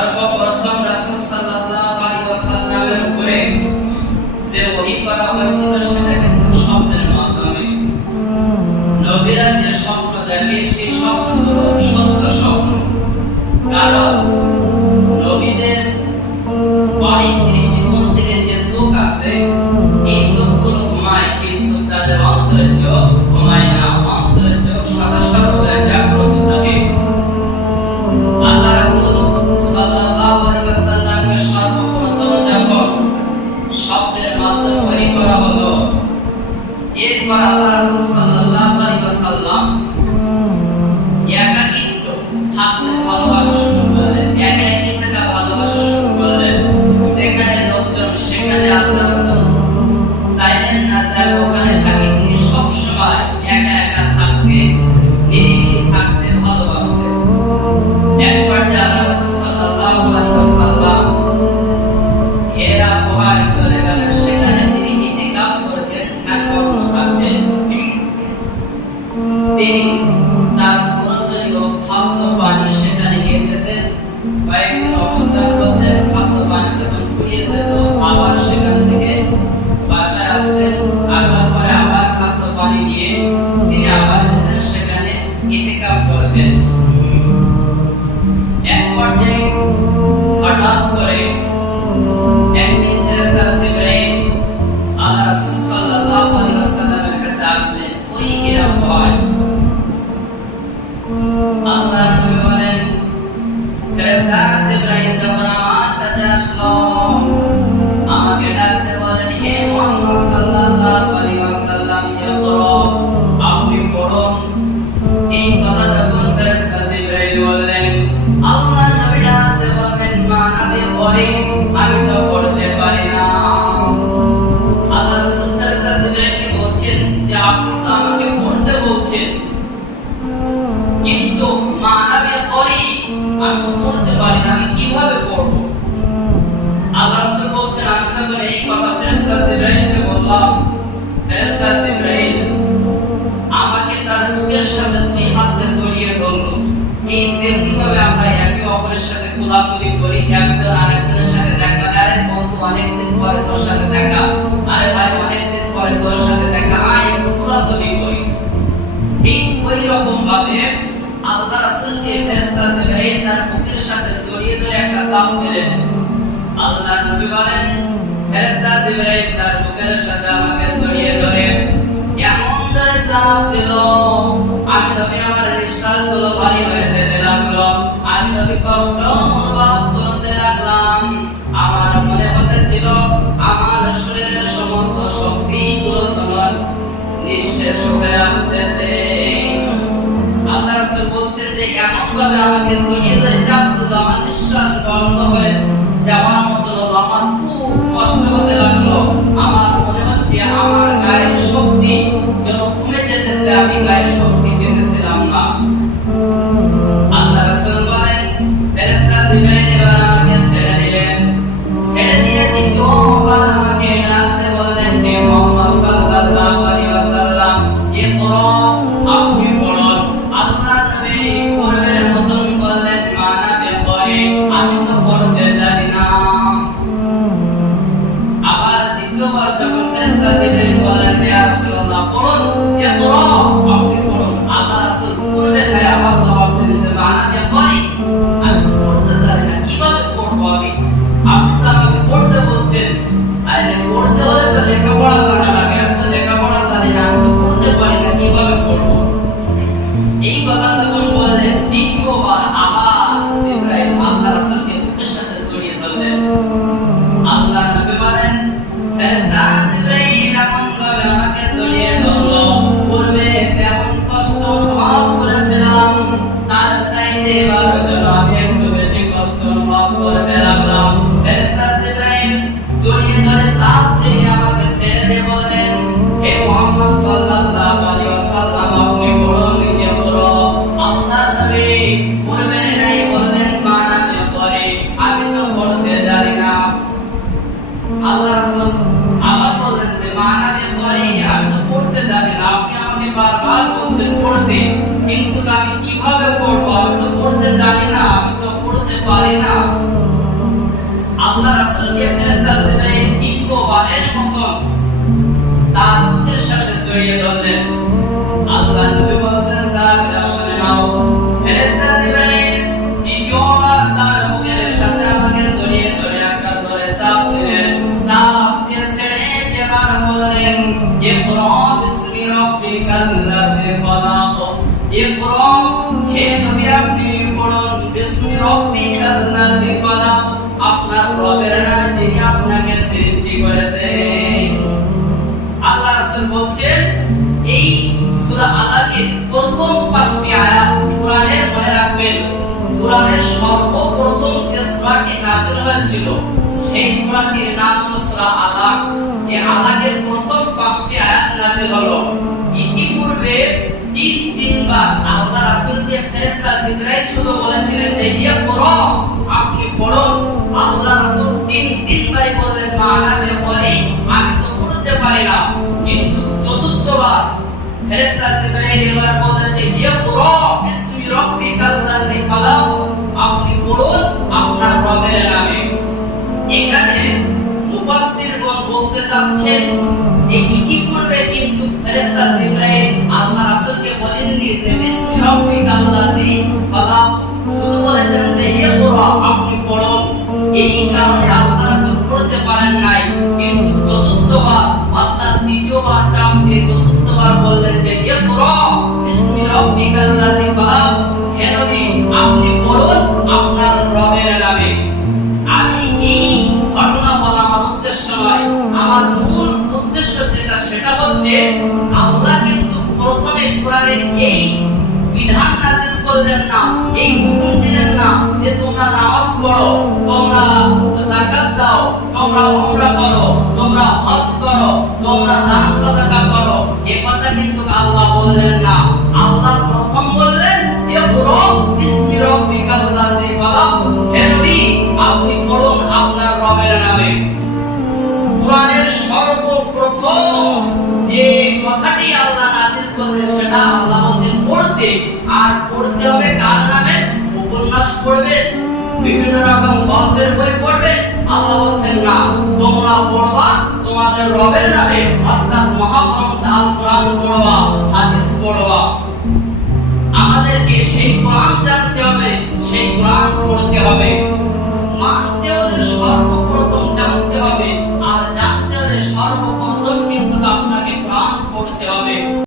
Sarvapa আমি তো পড়তে পারি না আমি কীভাবে পড়ব আল্লাহ রাসূল বলছেন আমি যখন এই কথা ফেরেশতা জিবরাইলকে বললাম ফেরেশতা জিবরাইল আমাকে তার বুকের সাথে দুই হাতে জড়িয়ে ধরলো এই কীভাবে আমরা একে অপরের সাথে কোলাকুলি করি একজন আরেকজনের সাথে দেখা আরে বন্ধু অনেকদিন পরে তোর সাথে দেখা আরে ভাই অনেকদিন পরে তোর সাথে দেখা আয় একটু কোলাকুলি করি ঠিক ওই রকম ভাবে আল্লাহ রাসূলকে ফেরেশতা জিবরাইল তার মুখের সাথে জড়িয়ে ধরে একটা সাপ দিলেন। আল্লাহ নবী বলেন, ফেরেশতা জিবরাইল তার মুখের সাথে আমাকে জড়িয়ে ধরে এমন ধরে সাপ দিল আর নবী আমার নিঃশ্বাসগুলো ভারী হয়ে যেতে লাগল। আর নবী কষ্ট অনুভব করতে লাগলাম। আমার মনে হতে ছিল আমার শরীরের সমস্ত শক্তি গুলো তোমার নিঃশেষ হয়ে আসতেছে। আল্লাহ রাসূল ক্ষেত্রে কেমন আমাকে আমার নিঃশ্বাস হয়ে যাওয়ার মতো আমার খুব কষ্ট হতে লাগল। আমার মনে হচ্ছে আমার গায়ের শক্তি যেন কমে যেতেছে, আমি গায়ের শক্তি পেতেছিলাম না। পারে না আল্লাহ রাসূলকে ফেরেশতাদের দ্বিতীয়বারের মতো তাদের সাথে জড়িয়ে ধরলেন। আল্লাহ নবী বলেন সাহাবীরা আসলে নাও ফেরেশতাদের দ্বিতীয়বার তার মুখের সাথে আমাকে জড়িয়ে ধরে রাখা জোরে চাপ দিলেন। চাপ দিয়ে ছেড়ে এবার বললেন ইকরা বিসমি রাব্বিকাল লাযী খলাক ইকরা হে নবী, আপনি পড়ুন বিসমি রাব্বিকাল্লাযী খলাক আপনার রবের নামে যিনি আপনাকে সৃষ্টি করেছেন আল্লাহ রাসূল বলছেন, এই সূরা আলাকের প্রথম পাঁচটি আয়াত কোরআনের মনে রাখবেন। কোরআনের সর্বপ্রথম যে সূরাটি হয়েছিল, সেই সূরাটির নাম হলো সূরা আলাক এই আলাকের প্রথম পাঁচটি আয়াত নাযিল হলো। ইতিপূর্বে তিন তিনবার আল্লাহ রাসূলকে ফেরেশতা জিবরাইল শুধু বলেছিলেন যে ইয়া আপনি পড়ুন আল্লাহ রাসূল তিন তিনবারই বললেন মানা বেকরি আমি তো পড়তে পারি না। কিন্তু চতুর্থবার ফেরেশতা জিবরাইল এবার বললেন যে ইয়া করো বিসমি রাব্বিকাল্লাযী খালাক। আপনি পড়ুন আপনার রবের নামে। এখানে মুফাসসিরগণ বলতে চাচ্ছেন যে ইতিপূর্বে কিন্তু ফেরেশতা জিবরাইল প্রথমে এই বিধান নাযিল করলেন না, এই হুকুম দিলেন না যে তোমরা নামাজ পড়ো, তোমরা যাকাত দাও, তোমরা উমরা করো, তোমরা হজ করো, তোমরা দান সাদাকা করো। এ কথা কিন্তু আল্লাহ বললেন না। আল্লাহ বলছেন আর পড়তে হবে কার নামে? উপন্যাস পড়বে। বিভিন্ন রকম গল্পের বই পড়বে। আল্লাহ বলছেন, না, তোমরা পড়বা, তোমাদের রবের নামে, অর্থাৎ মহাগ্রন্থ আল কোরআন পড়বা, হাদিস পড়বা।